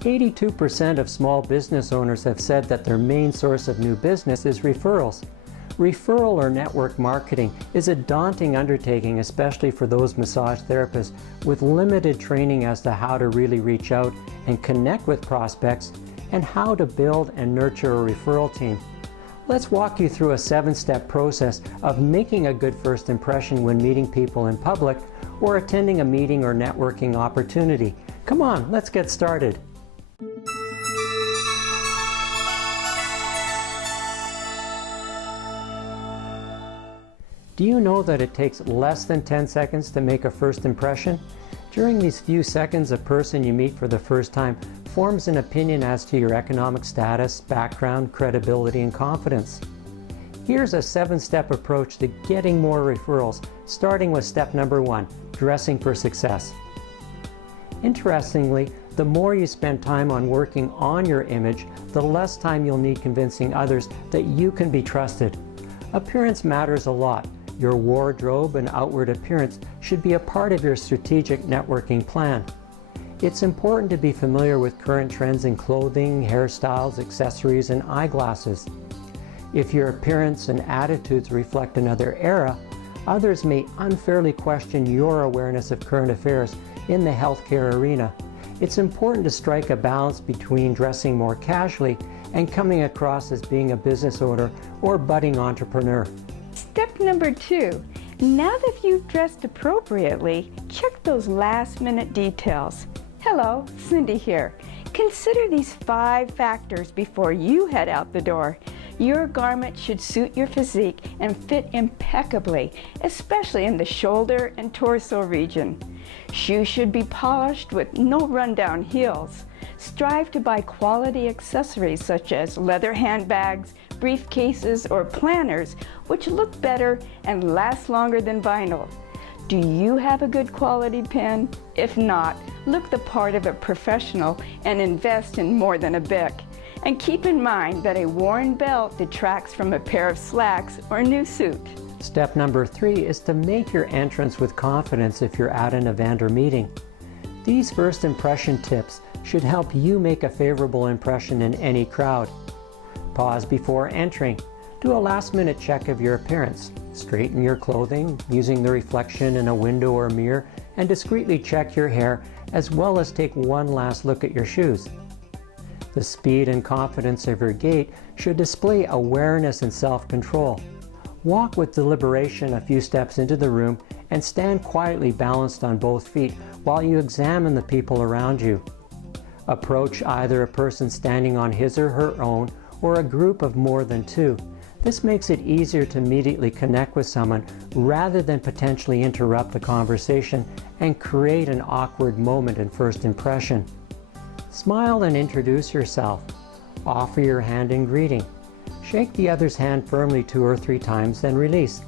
82% of small business owners have said that their main source of new business is referrals. Referral or network marketing is a daunting undertaking, especially for those massage therapists with limited training as to how to really reach out and connect with prospects and how to build and nurture a referral team. Let's walk you through a 7-step process of making a good first impression when meeting people in public or attending a meeting or networking opportunity. Come on, let's get started. Do you know that it takes less than 10 seconds to make a first impression? During these few seconds, a person you meet for the first time forms an opinion as to your economic status, background, credibility, and confidence. Here's a 7-step approach to getting more referrals, starting with step number 1, dressing for success. Interestingly, the more you spend time on working on your image, the less time you'll need convincing others that you can be trusted. Appearance matters a lot. Your wardrobe and outward appearance should be a part of your strategic networking plan. It's important to be familiar with current trends in clothing, hairstyles, accessories, and eyeglasses. If your appearance and attitudes reflect another era, others may unfairly question your awareness of current affairs in the healthcare arena. It's important to strike a balance between dressing more casually and coming across as being a business owner or budding entrepreneur. Step number 2. Now that you've dressed appropriately, check those last-minute details. Hello, Cindy here. Consider these 5 factors before you head out the door. Your garment should suit your physique and fit impeccably, especially in the shoulder and torso region. Shoes should be polished with no rundown heels. Strive to buy quality accessories such as leather handbags, briefcases, or planners, which look better and last longer than vinyl. Do you have a good quality pen? If not, look the part of a professional and invest in more than a Bic. And keep in mind that a worn belt detracts from a pair of slacks or new suit. Step number 3 is to make your entrance with confidence if you're at an event or meeting. These first impression tips should help you make a favorable impression in any crowd. Pause before entering. Do a last-minute check of your appearance. Straighten your clothing using the reflection in a window or mirror, and discreetly check your hair, as well as take one last look at your shoes. The speed and confidence of your gait should display awareness and self-control. Walk with deliberation a few steps into the room and stand quietly balanced on both feet while you examine the people around you. Approach either a person standing on his or her own or a group of more than 2. This makes it easier to immediately connect with someone rather than potentially interrupt the conversation and create an awkward moment in first impression. Smile and introduce yourself. Offer your hand in greeting. Shake the other's hand firmly 2 or 3 times, then release.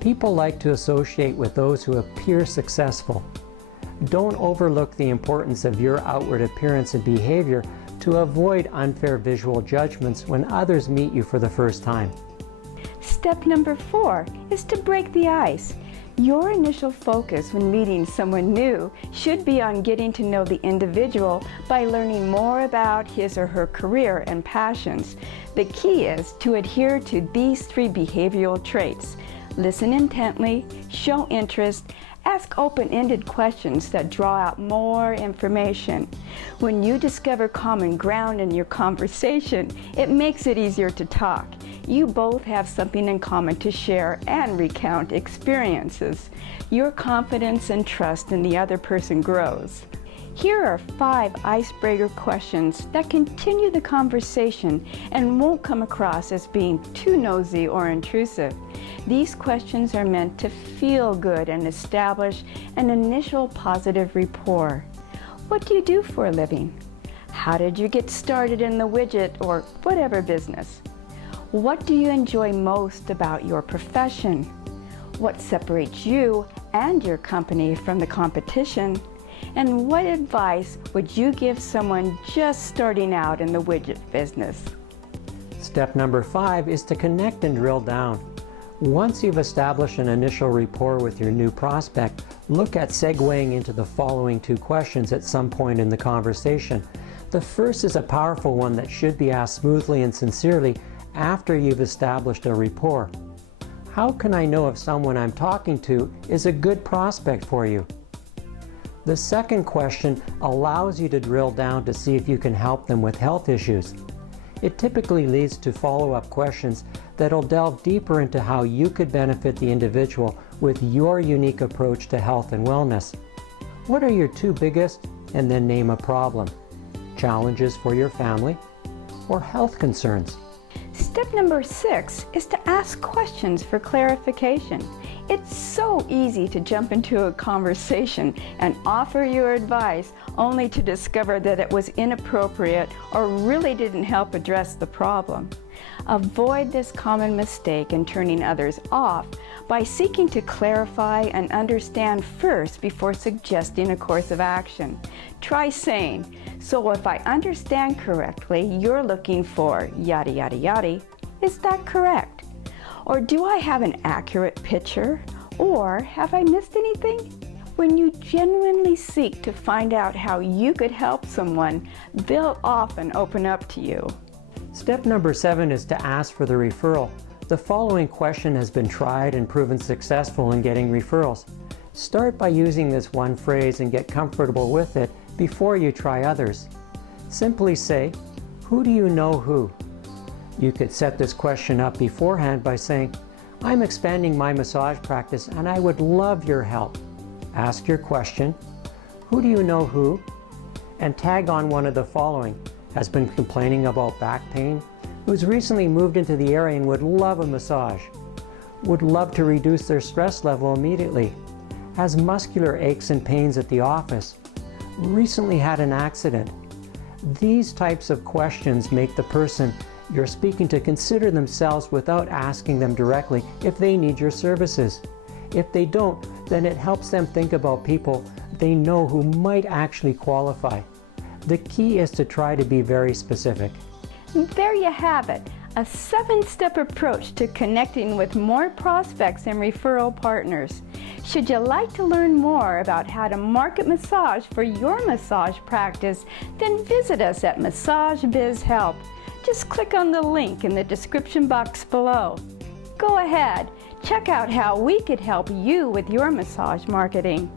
People like to associate with those who appear successful. Don't overlook the importance of your outward appearance and behavior to avoid unfair visual judgments when others meet you for the first time. Step number 4 is to break the ice. Your initial focus when meeting someone new should be on getting to know the individual by learning more about his or her career and passions. The key is to adhere to these 3 behavioral traits. Listen intently, show interest, ask open-ended questions that draw out more information. When you discover common ground in your conversation, it makes it easier to talk. You both have something in common to share and recount experiences. Your confidence and trust in the other person grows. Here are 5 icebreaker questions that continue the conversation and won't come across as being too nosy or intrusive. These questions are meant to feel good and establish an initial positive rapport. What do you do for a living? How did you get started in the widget or whatever business? What do you enjoy most about your profession? What separates you and your company from the competition? And what advice would you give someone just starting out in the widget business? Step number 5 is to connect and drill down. Once you've established an initial rapport with your new prospect, look at segueing into the following 2 questions at some point in the conversation. The first is a powerful one that should be asked smoothly and sincerely after you've established a rapport. How can I know if someone I'm talking to is a good prospect for you? The second question allows you to drill down to see if you can help them with health issues. It typically leads to follow-up questions that'll delve deeper into how you could benefit the individual with your unique approach to health and wellness. What are your two biggest, and then name a problem, challenges for your family, or health concerns? Step number 6 is to ask questions for clarification. It's so easy to jump into a conversation and offer your advice only to discover that it was inappropriate or really didn't help address the problem. Avoid this common mistake in turning others off by seeking to clarify and understand first before suggesting a course of action. Try saying, "So if I understand correctly, you're looking for yada yada yada. Is that correct? Or do I have an accurate picture? Or have I missed anything?" When you genuinely seek to find out how you could help someone, they'll often open up to you. Step number 7 is to ask for the referral. The following question has been tried and proven successful in getting referrals. Start by using this one phrase and get comfortable with it before you try others. Simply say, "Who do you know who?" You could set this question up beforehand by saying, "I'm expanding my massage practice and I would love your help." Ask your question, "Who do you know who?" and tag on one of the following: has been complaining about back pain, who's recently moved into the area and would love a massage, would love to reduce their stress level immediately, has muscular aches and pains at the office, recently had an accident. These types of questions make the person you're speaking to consider themselves without asking them directly if they need your services. If they don't, then it helps them think about people they know who might actually qualify. The key is to try to be very specific. There you have it, a 7-step approach to connecting with more prospects and referral partners. Should you like to learn more about how to market massage for your massage practice, then visit us at Massage Biz Help. Just click on the link in the description box below. Go ahead, check out how we could help you with your massage marketing.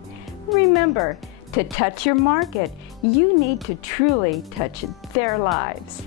Remember, to touch your market, you need to truly touch their lives.